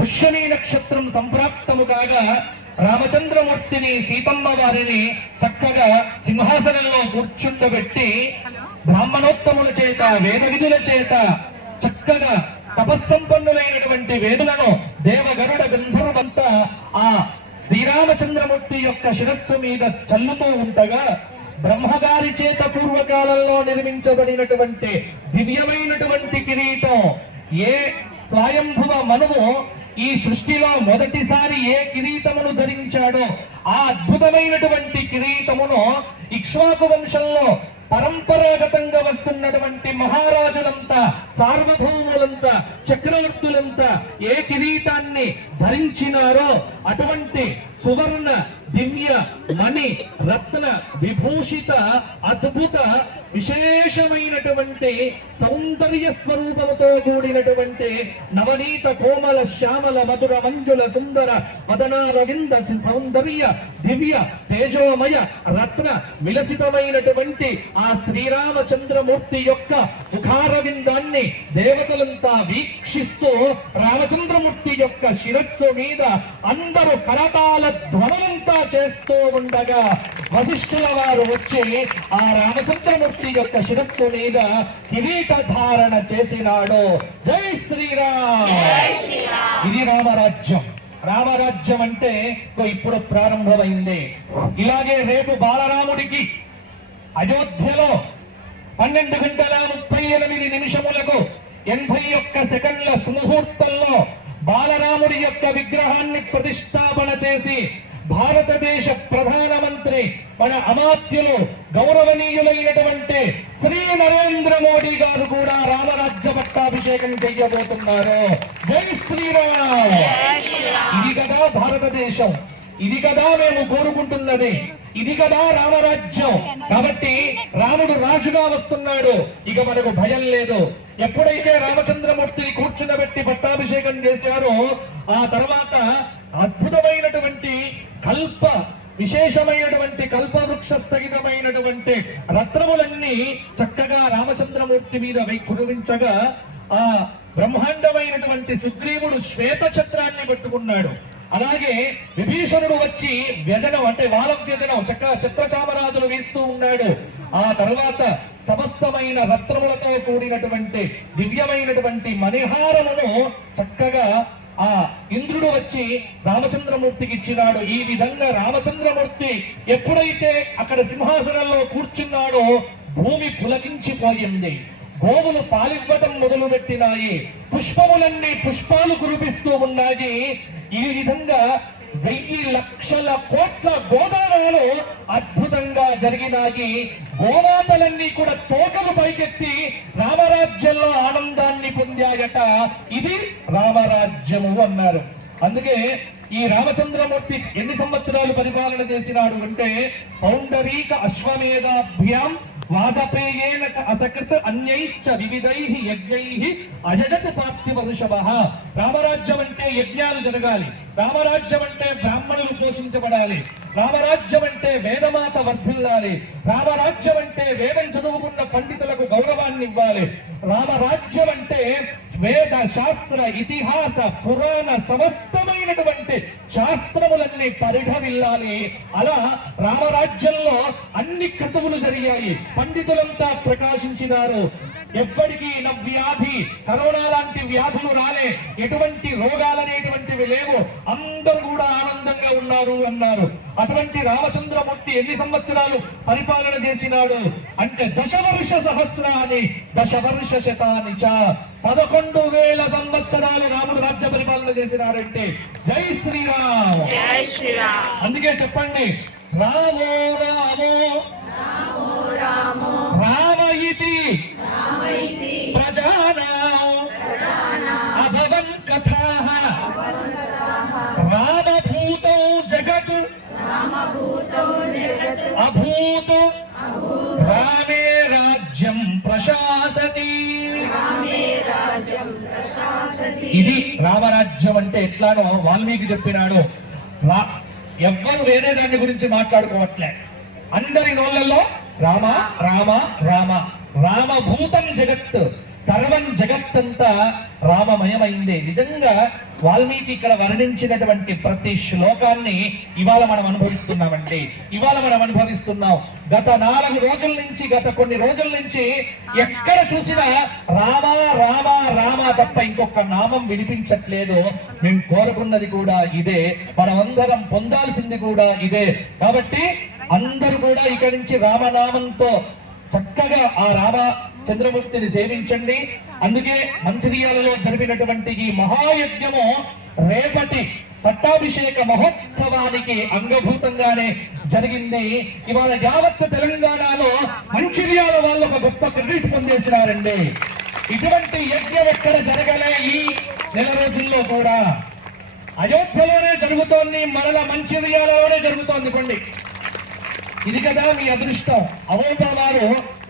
పుష్యమి నక్షత్రం సంప్రాప్తము కాగా రామచంద్రమూర్తిని సీతమ్మ వారిని చక్కగా సింహాసనంలో కూర్చుండబెట్టి బ్రాహ్మణోత్తముల చేత వేద విధుల చేత చక్కగా తపస్సంపన్నులైనటువంటి వేదులను దేవగరుడ గంధర్వంతా ఆ శ్రీరామచంద్రమూర్తి యొక్క శిరస్సు మీద చల్లుతూ ఉండగా బ్రహ్మగారి చేత పూర్వకాలంలో నిర్మించబడినటువంటి దివ్యమైనటువంటి కిరీటం ఏ స్వయంభువ మనువు ఈ సృష్టిలో మొదటిసారి ఏ కిరీటమును ధరించాడో ఆ అద్భుతమైనటువంటి కిరీటమును ఇక్ష్వాకు వంశంలో పరంపరాగతంగా వస్తున్నటువంటి మహారాజులంతా సార్వభౌములంతా చక్రవర్తులంతా ఏ కిరీటాన్ని ధరించినారో అటువంటి సువర్ణ దివ్య మణి రత్న విభూషిత అద్భుత విశేషమైనటువంటి సౌందర్య స్వరూపముతో కూడినటువంటి నవనీత కోమల శ్యామల మధుర మంజుల సుందర మదనారవింద సౌందర్య దివ్య తేజోమయ రత్న విలసితమైనటువంటి ఆ శ్రీరామచంద్రమూర్తి యొక్క ముఖారవిందాన్ని దేవతలంతా వీక్షిస్తూ రామచంద్రమూర్తి యొక్క శిరస్సు మీద అందరూ కరతాల ధ్వనులంతా చేస్తూ ఉండగా వశిష్ఠుల వారు వచ్చి ఆ రామచంద్రమూర్తి యొక్క శిరస్సు మీద కిరీట ధారణ చేసినాడు. జై శ్రీరామ్. ఇది రామరాజ్యం. రామరాజ్యం అంటే ఇప్పుడు ప్రారంభమైంది. ఇలాగే రేపు బాలరాముడికి అయోధ్యలో 12:38 81 సెకండ్ల సుముహూర్తంలో బాలరాముడి యొక్క విగ్రహాన్ని ప్రతిష్టాపన చేసి భారతదేశ ప్రధానమంత్రి మన అమాత్యులు గౌరవనీయులైనటువంటి శ్రీ నరేంద్ర మోడీ గారు కూడా రామరాజ్య పట్టాభిషేకం చేయబోతున్నారు. జై శ్రీరామ్. ఇది కదా భారతదేశం, ఇది కదా మేము కోరుకుంటున్నది, ఇది కదా రామరాజ్యం. కాబట్టి రాముడు రాజుగా వస్తున్నాడు, ఇక మనకు భయం లేదు. ఎప్పుడైతే రామచంద్రమూర్తిని కూర్చునబెట్టి పట్టాభిషేకం చేశారో ఆ తర్వాత అద్భుతమైనటువంటి కల్ప విశేషమైనటువంటి కల్పవృక్ష స్థగితమైనటువంటి రత్నములన్నీ చక్కగా రామచంద్రమూర్తి మీద కురిపించగా ఆ బ్రహ్మాండమైనటువంటి సుగ్రీవుడు శ్వేత ఛత్రాన్ని పట్టుకున్నాడు. అలాగే విభీషణుడు వచ్చి వ్యజనం అంటే వాలం వ్యజనం చక్కగా చిత్రచామరాజులు వీస్తూ ఉన్నాడు. ఆ తర్వాత సమస్తమైన రత్నములతో కూడినటువంటి దివ్యమైనటువంటి మణిహారమును చక్కగా ఆ ఇంద్రుడు వచ్చి రామచంద్రమూర్తికి ఇచ్చినాడు. ఈ విధంగా రామచంద్రమూర్తి ఎప్పుడైతే అక్కడ సింహాసనంలో కూర్చున్నాడో భూమి పులకించిపోయింది, గోవులు పాలివ్వటం మొదలు పెట్టినాయి, పుష్పములన్నీ పుష్పాలు కురిపిస్తూ ఉన్నాయి. ఈ విధంగా 1000 లక్షల కోట్ల గోదానాలు అద్భుతంగా జరిగినాయి. గోమాతలన్నీ కూడా తోకలు పైకెత్తి రామరాజ్యంలో ఆనందాన్ని పొందాయట. ఇది రామరాజ్యము అన్నారు. అందుకే ఈ రామచంద్రమూర్తి ఎన్ని సంవత్సరాలు పరిపాలన చేసినాడు అంటే పౌండరీక అశ్వమేధాభ్యాం వాజపేయేన చ అసకృత అన్యైశ్చ వివిధైః యజ్ఞైః అజజత్ పార్థివ వృషభః. రామరాజ్యం అంటే యజ్ఞాలు జరగాలి, రామరాజ్యం అంటే బ్రాహ్మణులు పోషించబడాలి, రామరాజ్యం అంటే వేదమాత వర్ధిల్లాలి, రామరాజ్యం అంటే వేదం చదువుకున్న పండితులకు గౌరవాన్ని ఇవ్వాలి, రామరాజ్యం అంటే వేద శాస్త్ర ఇతిహాస పురాణ సమస్తమైనటువంటి శాస్త్రములన్నీ పరిఢవిల్లాలి. అలా రామరాజ్యంలో అన్ని క్రతువులు జరిగాయి, పండితులంతా ప్రకాశించినారు. ఎప్పటికీ వ్యాధి కరోనా లాంటి వ్యాధులు రాలే, ఎటువంటి రోగాలనేటువంటివి లేవు, అందరూ కూడా ఆనందంగా ఉన్నారు అన్నారు. అటువంటి రామచంద్రమూర్తి ఎన్ని సంవత్సరాలు పరిపాలన చేసినాడు అంటే 10 వర్ష సహస్రాన్ని 10 వర్ష శతాని చ 11,000 సంవత్సరాలు రాముడు రాజ్య పరిపాలన చేసినారంటే జై శ్రీరామ్. జై శ్రీరామ్. అందుకే చెప్పండి రామో రామో రామో రామ ఇతి ప్రజానాం అభవన్ కథాః రామభూతో జగత్ అభూత్ రామే రాజ్యం ప్రశాసతి. ఇది రామరాజ్యం అంటే ఎట్లానో వాల్మీకి చెప్పినాడు. ఎవ్వరు వేరే దాని గురించి మాట్లాడుకోవట్లే, అందరి నోళ్ళల్లో రామ రామ రామ. రామభూతం జగత్, సర్వం జగత్తంతా రామమయమైంది. నిజంగా వాల్మీకి ఇక్కడ వర్ణించినటువంటి ప్రతి శ్లోకాన్ని ఇవాళ మనం అనుభవిస్తున్నామండి. ఇవాళ మనం అనుభవిస్తున్నాం. గత 4 రోజుల నుంచి, గత కొన్ని రోజుల నుంచి ఎక్కడ చూసినా రామ రామ రామ తప్ప ఇంకొక నామం వినిపించట్లేదు. మేము కోరుకున్నది కూడా ఇదే, మనమందరం పొందాల్సింది కూడా ఇదే. కాబట్టి అందరూ కూడా ఇక్కడి నుంచి రామనామంతో చక్కగా ఆ రామచంద్రమూర్తిని సేవించండి. అందుకే మంచిర్యాలలో జరిపినటువంటి ఈ మహాయజ్ఞము రేపటి పట్టాభిషేక మహోత్సవానికి అంగభూతంగానే జరిగింది. ఇవాళ యావత్ తెలంగాణలో మంచిర్యాల వాళ్ళు ఒక గొప్ప క్రెడిట్ పొందేసినారండి. ఇటువంటి యజ్ఞం ఎక్కడ జరగలే ఈ నెల రోజుల్లో కూడా. అయోధ్యలోనే జరుగుతోంది, మరల మంచిర్యాలలోనే జరుగుతోంది. కొండి ఇది కదా మీ అదృష్టం. అవోపా వారు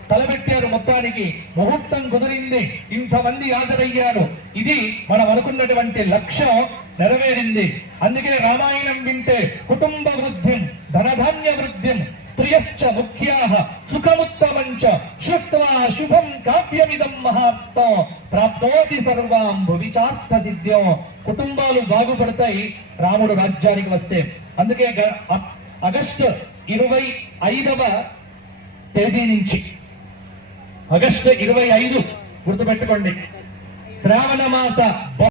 తలబెట్టారు, మొత్తానికి ముహూర్తం కుదిరింది, ఇంతమంది హాజరయ్యారు. ఇది మనం అనుకున్నటువంటి లక్ష్యం నెరవేరింది. అందుకే రామాయణం వింటే కుటుంబ వృద్ధిం ధనధాన్య వృద్ధిం స్త్రియశ్చ ముఖ్యాః సుఖముత్తమంచ శ్రుత్వా శుభం కావ్యమిదం మహాత్మం ప్రాప్తోతి సర్వాం భువిచార్థ సిద్ధ్యం. కుటుంబాలు బాగుపడతాయి రాముడు రాజ్యానికి వస్తే. అందుకే ఆగస్టు 25వ తేదీ నుంచి, ఆగస్టు 25 గుర్తుపెట్టుకోండి, శ్రావణ మాస